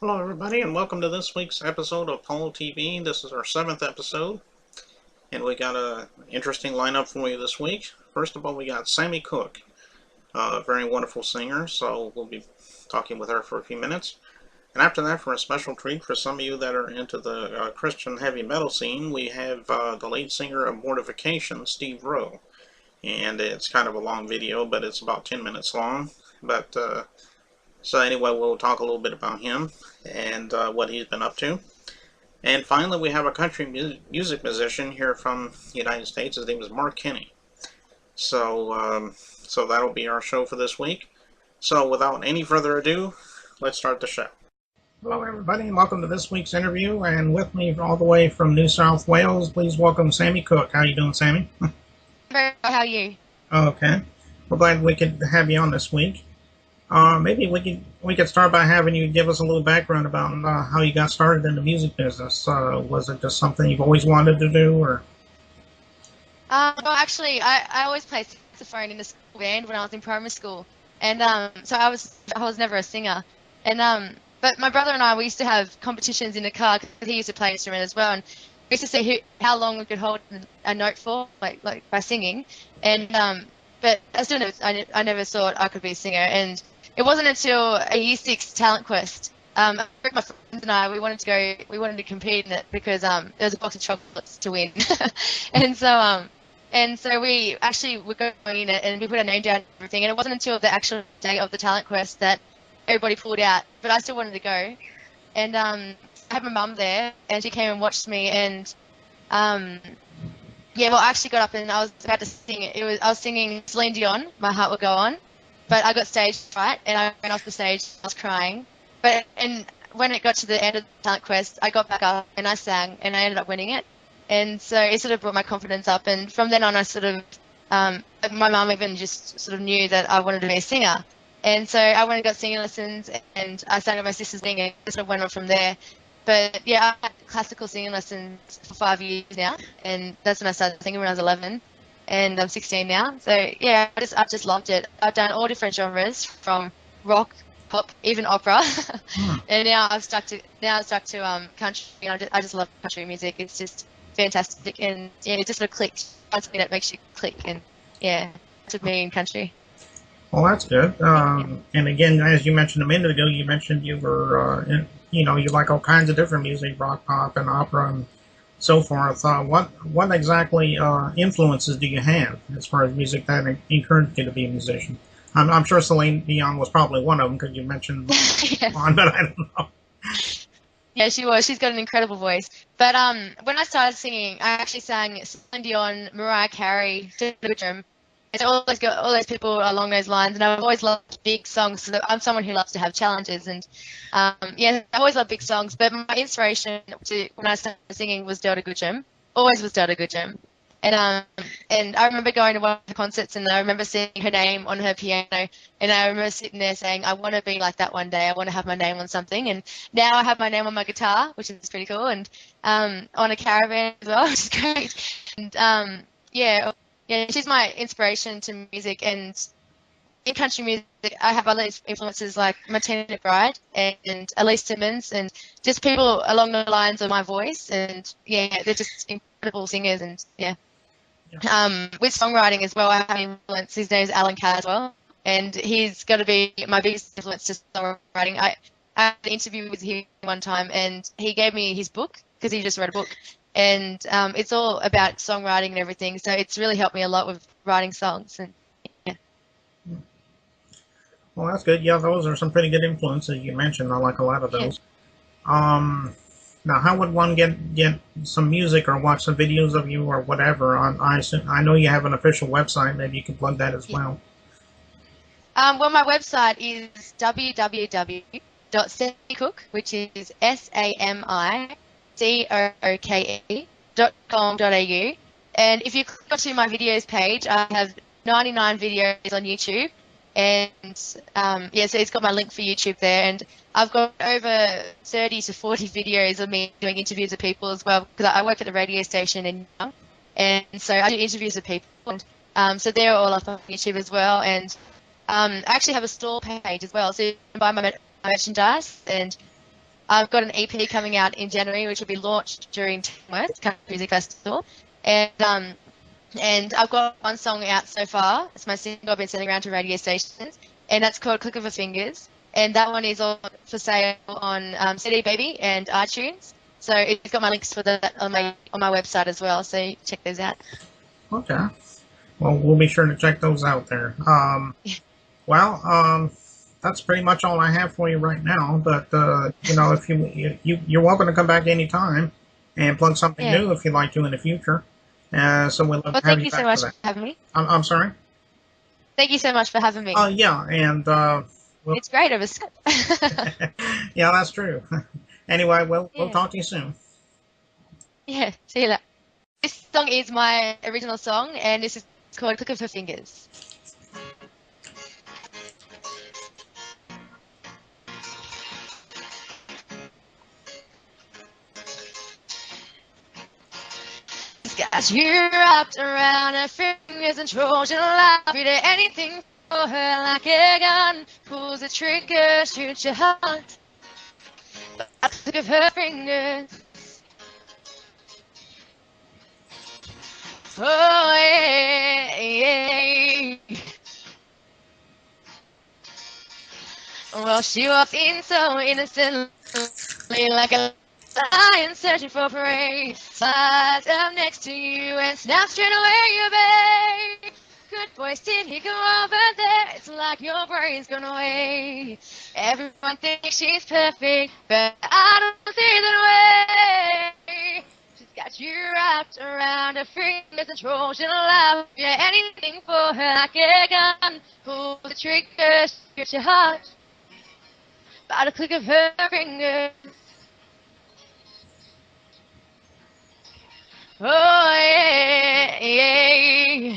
Hello, everybody, and welcome to this week's episode of Polo TV. This is our seventh episode, and we got a interesting lineup for you this week. First of all, we got Sammy Cook, a very wonderful singer, so we'll be talking with her for a few minutes. And after that, for a special treat for some of you that are into the Christian heavy metal scene, we have the lead singer of Mortification, Steve Rowe. And it's kind of a long video, but it's about 10 minutes long. So anyway, we'll talk a little bit about him and what he's been up to. And finally, we have a country music musician here from the United States. His name is Mark Kinney. So that'll be our show for this week. So without any further ado, let's start the show. Hello, everybody, and welcome to this week's interview. And with me all the way from New South Wales, please welcome Sammy Cook. How you doing, Sammy? Very well, how are you? Okay. We're glad we could have you on this week. Maybe we could start by having you give us a little background about how you got started in the music business. Was it just something you've always wanted to do, or? Well, actually, I always played saxophone in the school band when I was in primary school, and so I was never a singer, and but my brother and I, we used to have competitions in the car because he used to play an instrument as well, and we used to see how long we could hold a note for, like by singing, and but I never thought I could be a singer, and it wasn't until a Year 6 talent quest. My friends and I, we wanted to compete in it because there was a box of chocolates to win, and so we actually were going in it and we put our name down and everything. And it wasn't until the actual day of the talent quest that everybody pulled out, but I still wanted to go. And I had my mum there, and she came and watched me. And yeah, well, I actually got up and I was about to sing it. I was singing Celine Dion, "My Heart Will Go On," but I got stage fright and I went off the stage. I was crying, and when it got to the end of the talent quest, I got back up and I sang, and I ended up winning it. And so it sort of brought my confidence up. And from then on, I sort of my mum even just sort of knew that I wanted to be a singer. And so I went and got singing lessons, and I sang at my sister's wedding, and it sort of went on from there. But yeah, I had classical singing lessons for 5 years now, and that's when I started singing when I was 11, and I'm 16 now. So yeah, I just loved it. I've done all different genres from rock, pop, even opera, and now I've stuck to country. I just love country music. It's just fantastic, and yeah, it just sort of clicked. Something that makes you click, and yeah, to me in country. Well, that's good. And again, as you mentioned a minute ago, you mentioned you were, you like all kinds of different music, rock, pop, and opera, and so forth. What exactly influences do you have as far as music that encouraged you to be a musician? I'm sure Celine Dion was probably one of them because you mentioned Yeah. on, but I don't know. Yeah, she was. She's got an incredible voice. But when I started singing, I actually sang Celine Dion, Mariah Carey, Drum. And so all those people along those lines. And I've always loved big songs. So I'm someone who loves to have challenges. And yeah, I always love big songs. But my inspiration when I started singing was Delta Goodrem. Always was Delta Goodrem. And I remember going to one of the concerts, and I remember seeing her name on her piano, and I remember sitting there saying, I want to be like that one day. I want to have my name on something. And now I have my name on my guitar, which is pretty cool, and on a caravan as well, which is great. And yeah, yeah, she's my inspiration to music. And in country music, I have other influences like Martina McBride and Elise Simmons, and just people along the lines of my voice. And yeah, they're just incredible singers, and yeah. With songwriting as well, I have influence. His name is Alan Caswell, and he's got to be my biggest influence to songwriting. I had an interview with him one time, and he gave me his book because he just wrote a book, and it's all about songwriting and everything. So it's really helped me a lot with writing songs. And yeah, Well, that's good. Yeah, those are some pretty good influences you mentioned. I like a lot of yeah. those. Um, Now, how would one get some music or watch some videos of you or whatever? I know you have an official website. Maybe you can plug that as Yeah. well. Well, my website is www.samicook, which is SAMICOOKE.com.au. And if you click onto my videos page, I have 99 videos on YouTube. And yeah, so it's got my link for YouTube there. And I've got over 30 to 40 videos of me doing interviews with people as well, because I work at the radio station in Young. And so I do interviews with people. And so they're all up on YouTube as well. And I actually have a store page as well, so you can buy my merchandise, and I've got an EP coming out in January, which will be launched during Tamworth Country Music Festival, and I've got one song out so far. It's my single I've been sending around to radio stations, and that's called "Click of a Fingers." And that one is for sale on CD Baby and iTunes. So it's got my links for that on my website as well. So check those out. Okay. Well, we'll be sure to check those out there. That's pretty much all I have for you right now. But if you're welcome to come back anytime and plug something new if you'd like to in the future. So we'd love to have thank you you back so much for for having me. I'm sorry. Thank you so much for having me. It's great over Skype. Yeah, that's true. Anyway, we'll talk to you soon. Yeah, see you later. This song is my original song, and this is called "Click of Her Fingers." Got you wrapped around her fingers and Trojan life. You do anything for her like a gun. Pulls the trigger, shoots your heart. But think of her fingers. Oh, yeah. Well, she walked in so innocently like a lion searching for prey. Slides up next to you and snaps straight away your bay. Good boys, did he go over there? It's like your brain's gone away. Everyone thinks she's perfect, but I don't see that way. She's got you wrapped around her fingers and Trojan love. Yeah, anything for her like a gun. Pull the trigger, shoot your heart. By the click of her fingers. Oh, yeah.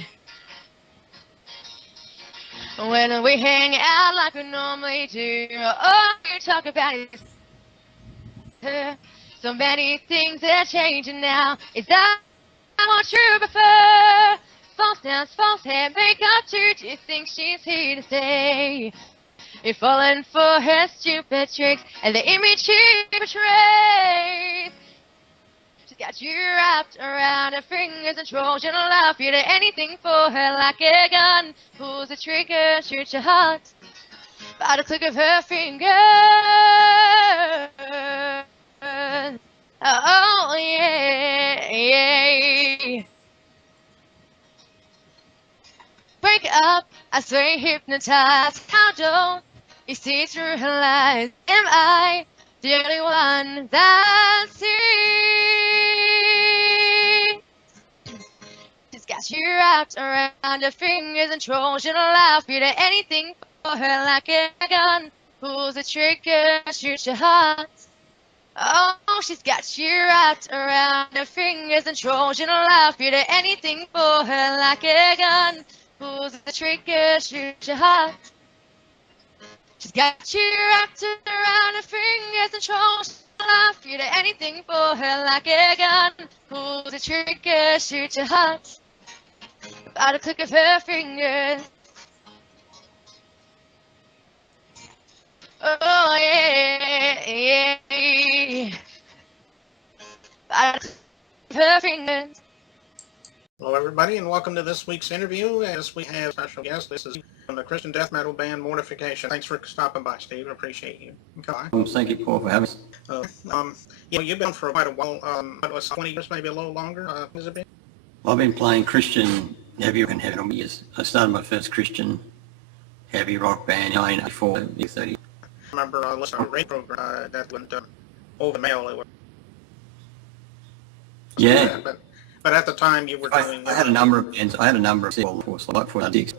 When we hang out like we normally do, oh, you talk about it. So many things are changing now. Is that what you prefer? False dance, false hair, makeup too. Do you think she's here to stay? You're falling for her stupid tricks and the image she betrays. She's got you wrapped around her fingers and Trojan love. You do anything for her like a gun. Pulls the trigger, shoots your heart by the click of her fingers. Oh, yeah. Wake up, I swear you're hypnotized. How don't you see through her lies? Am I the only one that sees? She's got you wrapped around her fingers and Trojan laugh. You do anything for her like a gun. Pulls the trigger, shoots your heart. Oh, she's got you wrapped around her fingers and Trojan laugh. You do anything for her like a gun. Pulls the trigger, shoots your heart. She's got you wrapped around her fingers and Trojan laugh. You do anything for her like a gun. Pulls the trigger, shoots your heart. By the click of her fingers. Oh, yeah. By the click of her fingers. Hello, everybody, and welcome to this week's interview. As we have a special guest, this is from the Christian death metal band Mortification. Thanks for stopping by, Steve. I appreciate you. Okay. Thank you, Paul, for having us. You've been for quite a while. 20 years, maybe a little longer. Has it been? I've been playing Christian heavy rock and heavy metal years. I started my first Christian heavy rock band in 1984, 30. I remember listening to a radio program that went over the mail. It was, yeah. But at the time you were doing... I had a number of bands. I had a number of for like 4 gigs.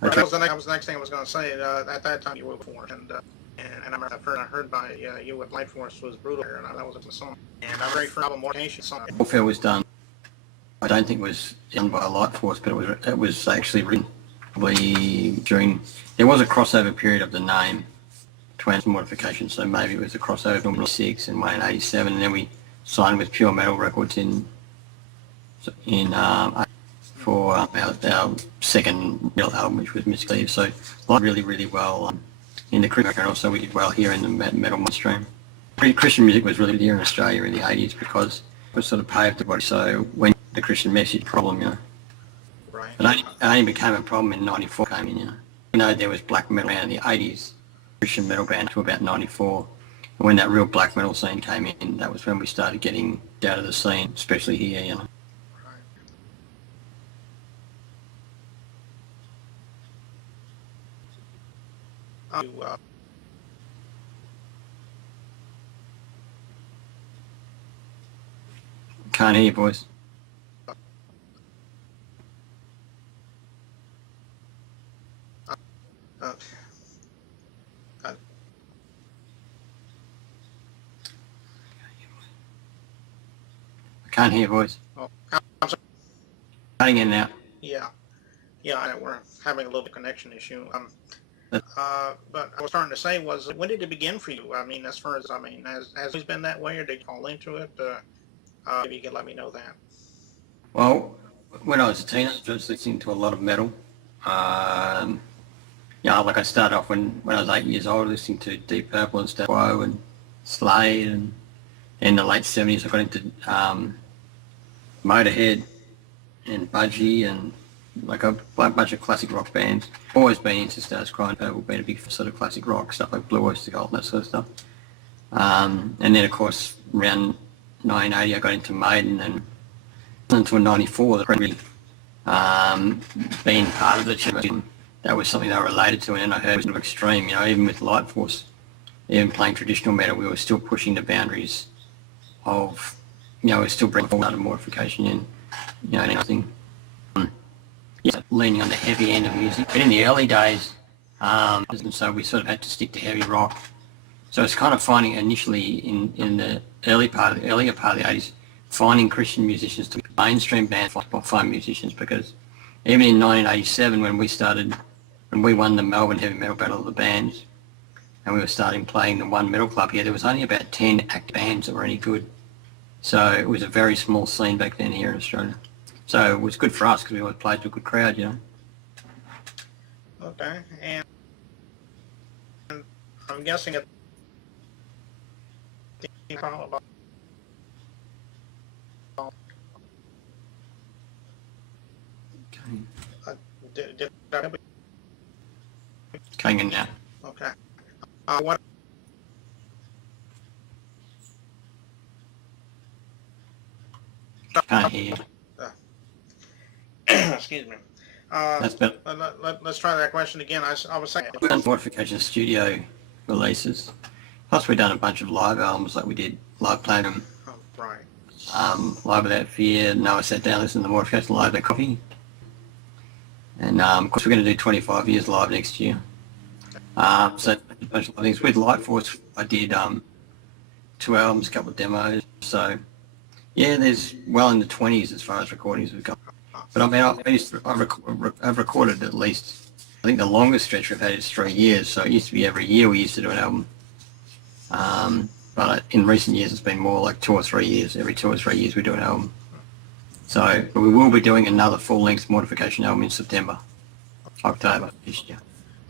That was the next thing I was going to say. At that time you were before, and I remember I heard by you with Light Force was brutal, and that was a song. And I'm very proud of Mortification song. Warfare was done. I don't think it was done by Light Force, but it was actually written probably during... There was a crossover period of the name Twins Mortification, so maybe it was a crossover in 86 and one in 87, and then we signed with Pure Metal Records for our second real album, which was Miss Cleve. So really, really well in the Christian, and also we did well here in the metal mainstream. Christian music was really here in Australia in the 80s because it was sort of paved the way. So when the Christian message problem, Right. it only became a problem in 94 came in, You know, there was black metal around in the 80s, Christian metal band to about 94. And when that real black metal scene came in, that was when we started getting out of the scene, especially here, Uh, Can't hear you, boys. uh, uh, I can't hear you, boys. oh, I'm sorry. Cutting in now. Yeah. We're having a little bit of connection issue. But I was starting to say was, when did it begin for you? I mean, as far as, has it been that way, or did you fall into it? Maybe you could let me know that. Well, when I was a teenager, I was listening to a lot of metal. Like I started off when I was 8 years old, listening to Deep Purple and Status Quo and Slade, and in the late 70s I got into Motorhead and Budgie and like a bunch of classic rock bands. Always been into Status Quo and Purple, been a big sort of classic rock stuff like Blue Oyster Cult and that sort of stuff. And then of course around 1980 I got into Maiden, and until 94 the really being part of the church, that was something they were related to, and then I heard it was sort of extreme, even with Light Force, even playing traditional metal, we were still pushing the boundaries of, we're still bringing forward mortification in, and everything. Leaning on the heavy end of music. But in the early days, and so we sort of had to stick to heavy rock. So it's kind of finding initially in the earlier part of the 80s, finding Christian musicians to be mainstream band for fun musicians, because even in 1987 when we won the Melbourne Heavy Metal Battle of the Bands, and we were starting playing the One Metal Club here, there was only about 10 active bands that were any good. So it was a very small scene back then here in Australia. So it was good for us because we always played to a good crowd, Okay, and I'm guessing it. Did that Coming in now. Okay. What? Can't hear you. Excuse me. That's better. Let's try that question again. I was saying. We've done Mortification studio releases. Plus we've done a bunch of live albums, like we did Live Platinum, Oh, right. Live Without Fear. Now I sat down, listened to Mortification Live at Coffee. And of course we're going to do 25 years live next year. So a bunch of things. With Light Force I did 2 albums, a couple of demos. So yeah, there's well in the 20s as far as recordings we've got. But I've recorded at least, I think the longest stretch we've had is 3 years. So it used to be every year we used to do an album. But in recent years it's been more like 2 or 3 years. Every 2 or 3 years we do an album. So but we will be doing another full-length Mortification album in September, October this year.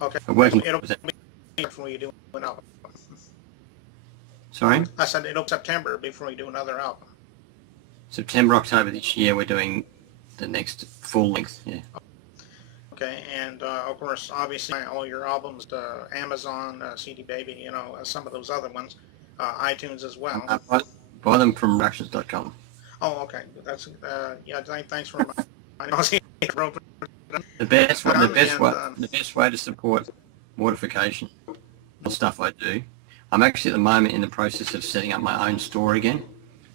Okay. We're working. It'll be before you do an album. Sorry? I said it'll be September before you do another album. September, October this year we're doing the next full-length, yeah. Okay, and of course, obviously, all your albums, Amazon, CD Baby, some of those other ones, iTunes as well. Buy them from Reactions.com. Oh, okay. That's thanks for reminding me. The best way to support Mortification, the stuff I do. I'm actually at the moment in the process of setting up my own store again,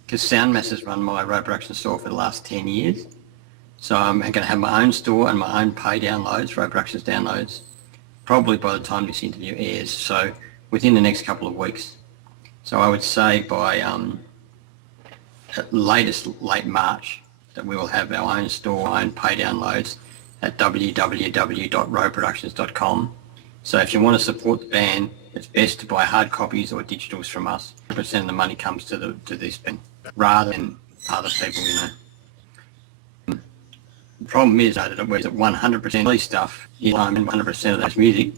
because Soundmass has run my Road Production store for the last 10 years. So I'm going to have my own store and my own pay downloads, Road Productions downloads, probably by the time this interview airs. So within the next couple of weeks. So I would say by at latest late March that we will have our own store, our own pay downloads at www.roadproductions.com. So if you want to support the band, it's best to buy hard copies or digitals from us. 100% of the money comes to this band rather than other people, The problem is that it was 100% of stuff is 100% of those music,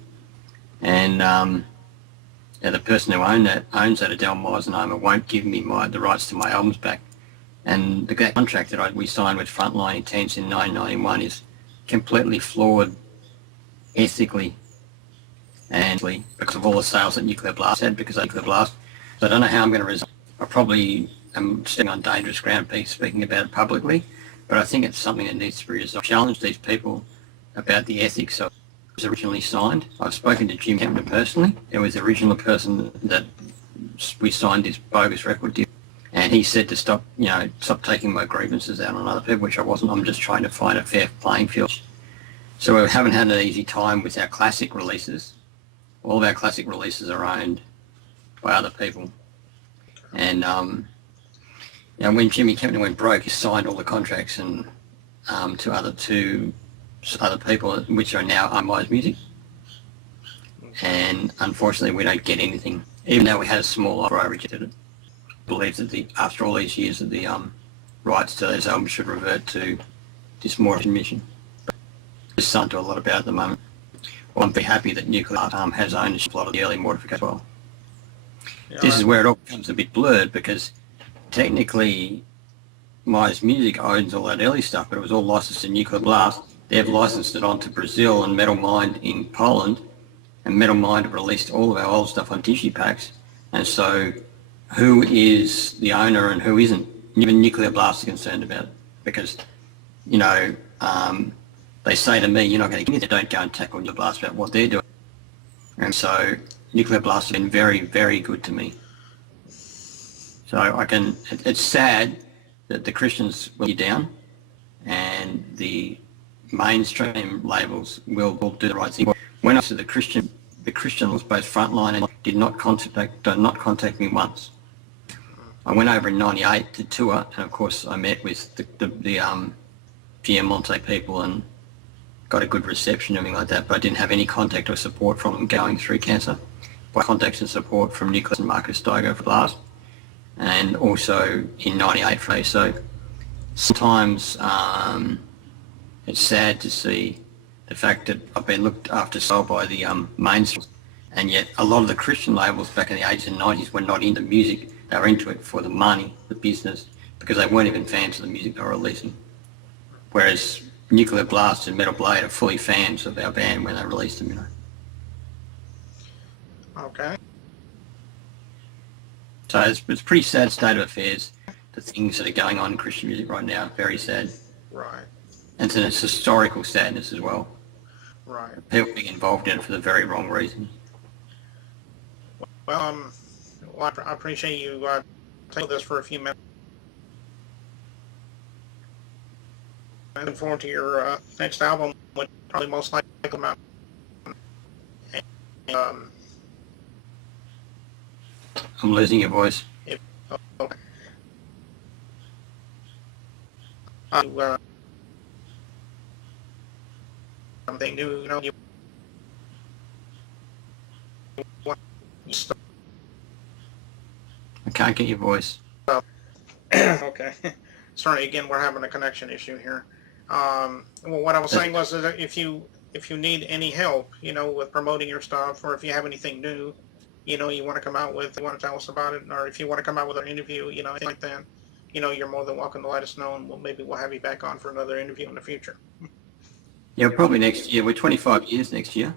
and And the person who owns that, Adele Meisenheimer, won't give me the rights to my albums back. And that contract that we signed with Frontline Intense in 1991 is completely flawed ethically and because of all the sales that Nuclear Blast had, because of Nuclear Blast. So I don't know how I'm going to resolve. I probably am stepping on dangerous ground speaking about it publicly, but I think it's something that needs to be resolved. Challenge these people about the ethics of it was originally signed. I've spoken to Jim Kempner personally. It was the original person that we signed this bogus record deal. And he said to stop taking my grievances out on other people, which I wasn't. I'm just trying to find a fair playing field. So we haven't had an easy time with our classic releases. All of our classic releases are owned by other people. And when Jimmy Kempner went broke, he signed all the contracts and to other people, which are now Unwise Music. And unfortunately, we don't get anything. Even though we had a small offer, I rejected it. I believe that after all these years, that the rights to those albums should revert to this more mission. There's something to a lot about at the moment. Well, I'm very happy that Nuclear has ownership of a lot of the early Mortification as well. Yeah, this is where it all becomes a bit blurred, because technically Myers Music owns all that early stuff, but it was all licensed to Nuclear Blast. They've licensed it on to Brazil and Metal Mind in Poland, and Metal Mind have released all of our old stuff on Digipacks. And so who is the owner and who isn't? Even Nuclear Blast is concerned about it, because, they say to me, you're not going to get it, don't go and tackle Nuclear Blast about what they're doing. And so Nuclear Blast has been very, very good to me. So it's sad that the Christians will be down and the mainstream labels will do the right thing. When I said the Christian was both Frontline and did not contact me once. I went over in '98 to tour, and of course I met with the GM Monte people and got a good reception and everything like that, but I didn't have any contact or support from them going through cancer. By contacts and support from Nicholas and Marcus Steiger for Blast, and also in '98 for me. So sometimes it's sad to see the fact that I've been looked after so by the mainstream, and yet a lot of the Christian labels back in the 80s and 90s were not into music. They were into it for the money, the business, because they weren't even fans of the music they were releasing. Whereas Nuclear Blast and Metal Blade are fully fans of our band when they released them, Okay. So it's a pretty sad state of affairs, the things that are going on in Christian music right now. Very sad. Right. And it's historical sadness as well. Right. People being involved in it for the very wrong reasons. Well, I appreciate you taking this for a few minutes. I look forward to your next album, which probably most likely come out. I'm losing your voice. Okay. Something new, you I can't get your voice. Okay. Sorry, again, we're having a connection issue here. Well, what I was saying was that if you need any help, with promoting your stuff, or if you have anything new, you want to come out with, you want to tell us about it, or if you want to come out with an interview, anything like that, you're more than welcome to let us know, and maybe we'll have you back on for another interview in the future. Yeah, probably next year. We're 25 years next year.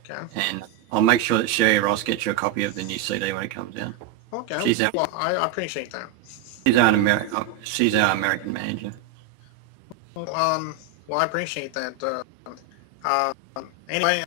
Okay. And I'll make sure that Sherry Ross gets you a copy of the new CD when it comes out. Okay. Well, I appreciate that. She's our American manager. Well, I appreciate that. Anyway.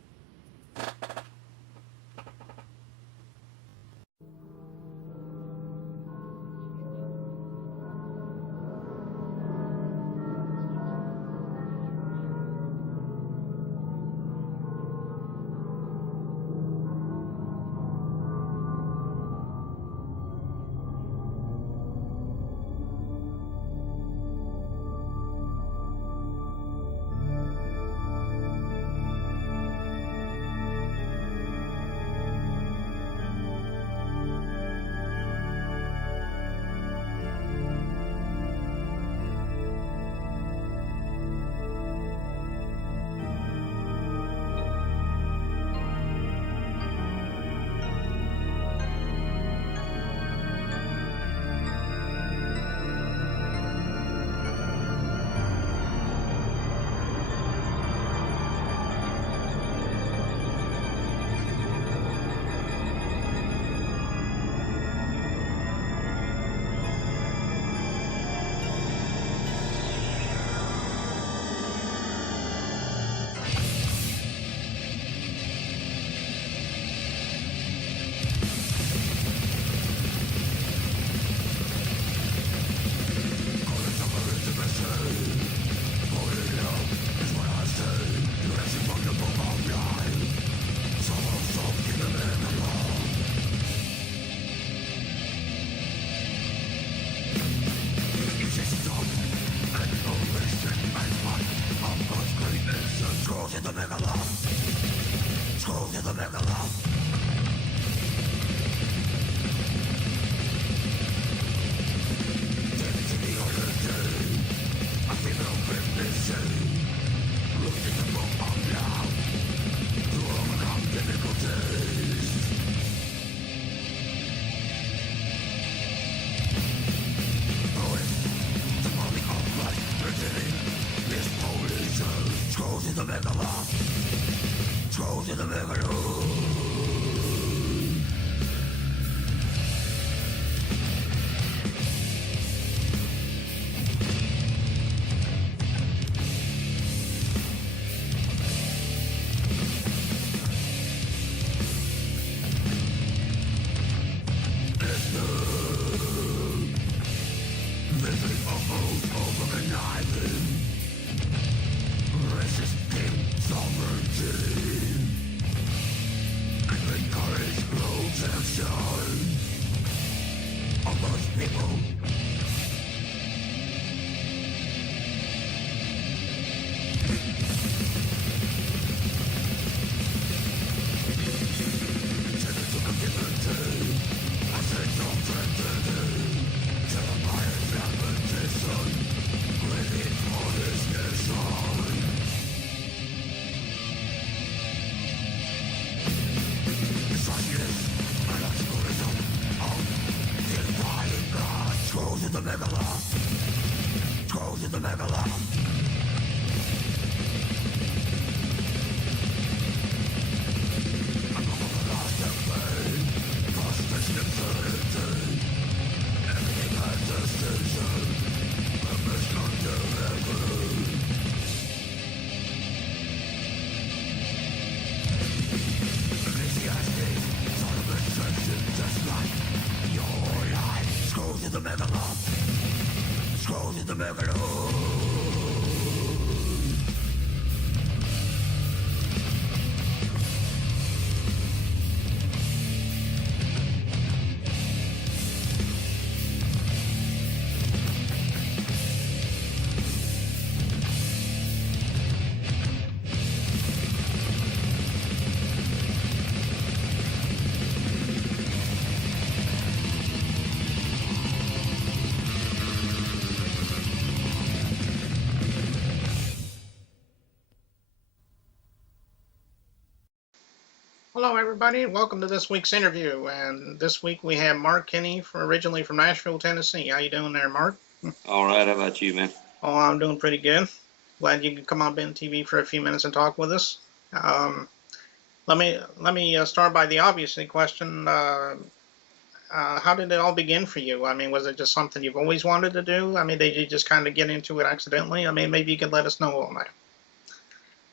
Hello, everybody. Welcome to this week's interview. And this week we have Mark Kinney, originally from Nashville, Tennessee. How you doing there, Mark? All right. How about you, man? Oh, I'm doing pretty good. Glad you could come on Ben TV for a few minutes and talk with us. Let me start by the obvious question. How did it all begin for you? I mean, was it just something you've always wanted to do? I mean, did you just kind of get into it accidentally? I mean, maybe you could let us know on that.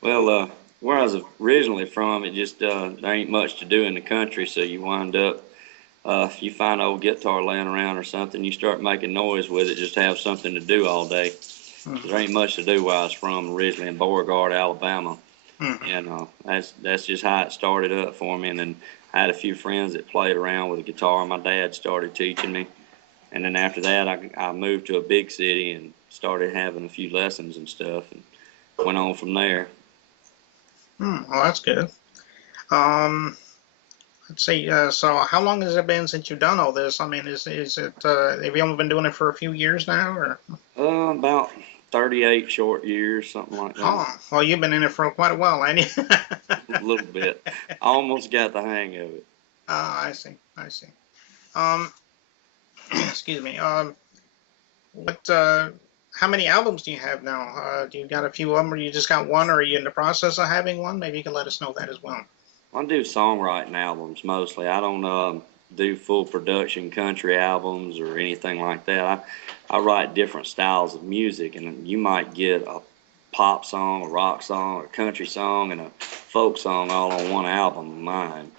Well, where I was originally from, it just there ain't much to do in the country, so you wind up if you find an old guitar laying around or something, you start making noise with it, just to have something to do all day. There ain't much to do where I was from originally in Beauregard, Alabama, and that's just how it started up for me. And then I had a few friends that played around with a guitar. My dad started teaching me, and then after that, I moved to a big city and started having a few lessons and stuff, and went on from there. Well, that's good. Let's see. So, how long has it been since you've done all this? I mean, is it? Have you only been doing it for a few years now, or? About 38 short years, something like that. Oh, well, you've been in it for quite a while, ain't you? A little bit. I almost got the hang of it. I see. I see. Excuse me. How many albums do you have now? Do you got a few of them, or you just got one, or are you in the process of having one? Maybe you can let us know that as well. I do songwriting albums mostly. I don't do full production country albums or anything like that. I write different styles of music, and you might get a pop song, a rock song, a country song, and a folk song all on one album of mine.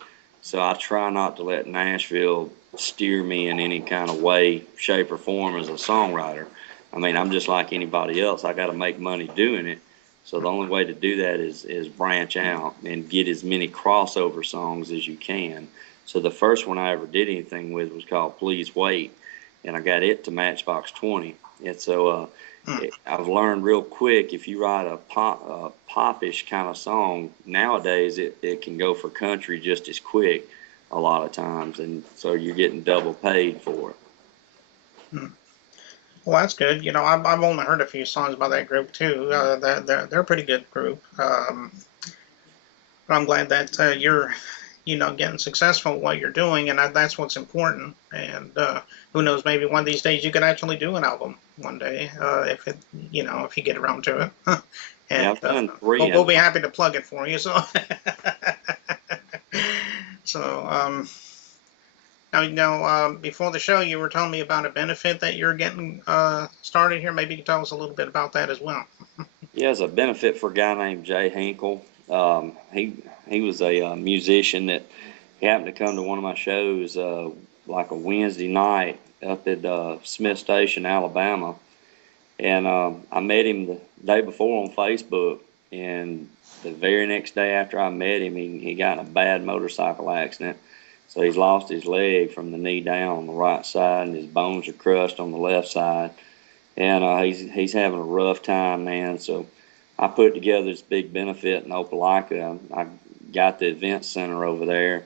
So I try not to let Nashville steer me in any kind of way, shape, or form as a songwriter. I mean, I'm just like anybody else. I got to make money doing it. So the only way to do that is branch out and get as many crossover songs as you can. So the first one I ever did anything with was called Please Wait, and I got it to Matchbox 20. And so I've learned real quick, if you write a popish kind of song, nowadays it can go for country just as quick a lot of times, and so you're getting double paid for it. Well, that's good. You know, I've only heard a few songs by that group too. They're a pretty good group. But I'm glad that you're, getting successful at what you're doing, and that's what's important. And who knows, maybe one of these days you could actually do an album one day, if you get around to it. And Yeah, I've done 3. we'll be happy to plug it for you. So, so. Now, before the show, you were telling me about a benefit that you're getting started here. Maybe you can tell us a little bit about that as well. Yeah, it's a benefit for a guy named Jay Hinkle. He was a musician that he happened to come to one of my shows like a Wednesday night up at Smith Station, Alabama. And I met him the day before on Facebook. And the very next day after I met him, he got in a bad motorcycle accident. So he's lost his leg from the knee down on the right side, and his bones are crushed on the left side. And he's having a rough time, man. So I put together this big benefit in Opelika. I got the event center over there,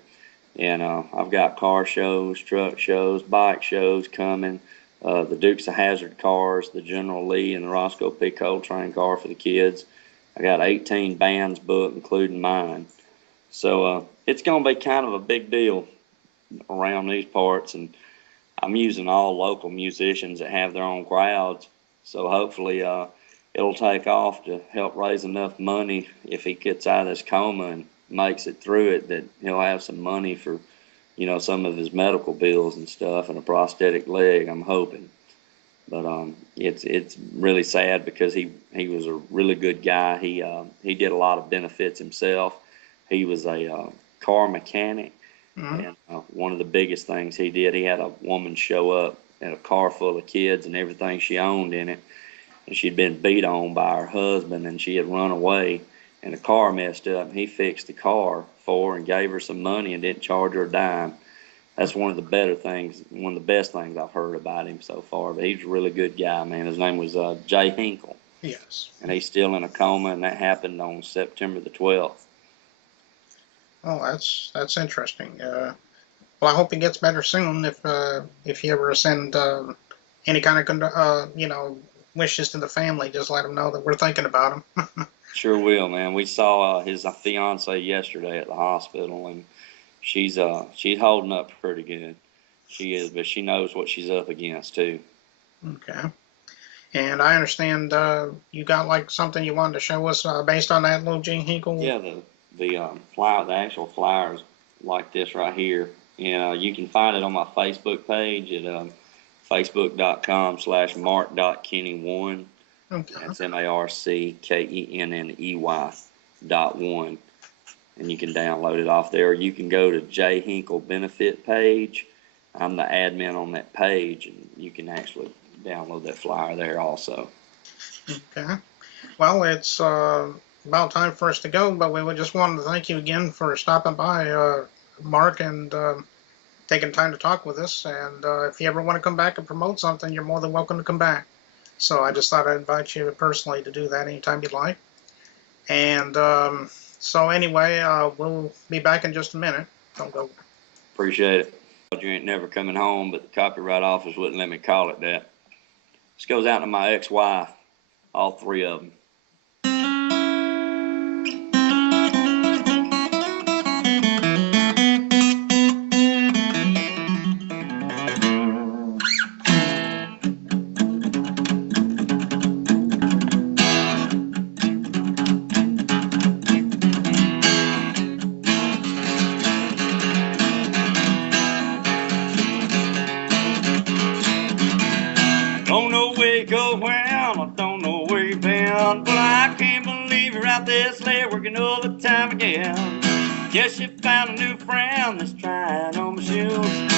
and I've got car shows, truck shows, bike shows coming. The Dukes of Hazzard cars, the General Lee and the Roscoe P. Coltrane car for the kids. I got 18 bands booked, including mine. So it's going to be kind of a big deal around these parts, and I'm using all local musicians that have their own crowds. So hopefully it'll take off to help raise enough money if he gets out of this coma and makes it through it, that he'll have some money for, you know, some of his medical bills and stuff, and a prosthetic leg, I'm hoping. But it's really sad because he was a really good guy. He did a lot of benefits himself. He was a car mechanic, and one of the biggest things he did, he had a woman show up in a car full of kids and everything she owned in it, and she'd been beat on by her husband, and she had run away, and the car messed up, and he fixed the car for her and gave her some money and didn't charge her a dime. That's one of the better things, one of the best things I've heard about him so far. But he's a really good guy, man. His name was Jay Hinkle. Yes. And he's still in a coma, and that happened on September the 12th. Oh, that's interesting. Well, I hope he gets better soon. If you ever send any kind of wishes to the family, just let him know that we're thinking about him. Sure will, man. We saw his fiance yesterday at the hospital, and she's holding up pretty good. She is, but she knows what she's up against too. Okay. And I understand you got like something you wanted to show us based on that little Jay Hinkle. Yeah, the flyer, the actual flyers like this right here. You can find it on my Facebook page at facebook.com/mark.kenney1. Okay. That's MARCKENNEY.1. And you can download it off there. Or you can go to Jay Hinkle Benefit page. I'm the admin on that page, and you can actually download that flyer there also. Okay. Well, it's about time for us to go, but we would just wanted to thank you again for stopping by, Mark, and taking time to talk with us. And if you ever want to come back and promote something, you're more than welcome to come back. So I just thought I'd invite you personally to do that anytime you'd like. And so anyway, we'll be back in just a minute. Don't go. Appreciate it. You ain't never coming home, but the copyright office wouldn't let me call it that. This goes out to my ex-wife, all three of them. Don't know where you go when, I don't know where you've been, but I can't believe you're out there slave working overtime again. Guess you found a new friend that's trying on my shoes.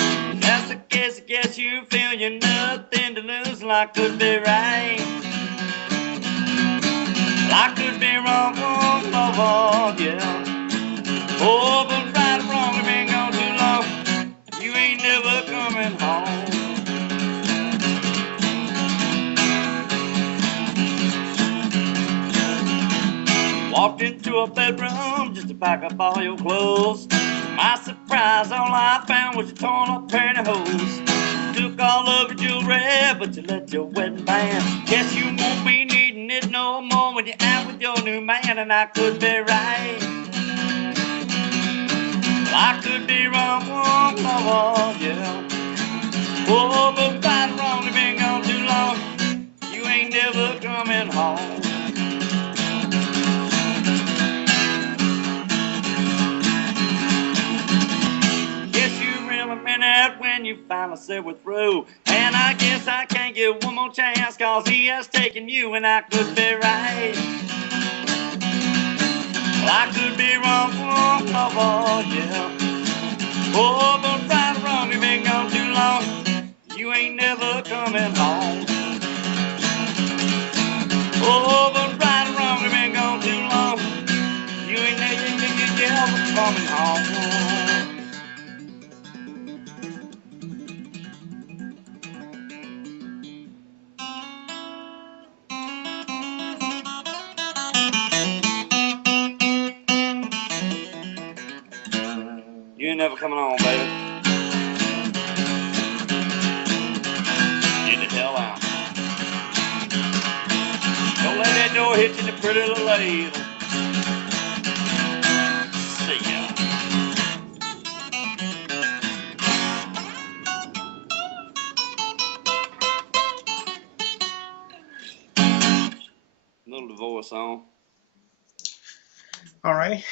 That's the case, I guess you feel you're nothing to lose. Well, I could be right, well, I could be wrong, yeah. Oh, but right or wrong, you've been gone too long. You ain't never coming home. Walked into a bedroom just to pack up all your clothes. To my surprise, all I found was your torn up pantyhose. Took all of your jewelry, but you left your wedding band. Guess you won't be needing it no more when you're out with your new man. And I could be right, well, I could be wrong, yeah. Oh, but right or wrong, you've been gone too long. You ain't never coming home. When you finally said we're through, and I guess I can't get one more chance, cause he has taken you, and I could be right, well, I could be wrong, yeah. Oh, but right or wrong, you've been gone too long. You ain't never coming home. Oh, but right or wrong, you've been gone too long. You ain't never coming home. never coming on, baby. Get the hell out. Don't let that door hit you in the pretty little lady. See ya. Little divorce song. Alrighty.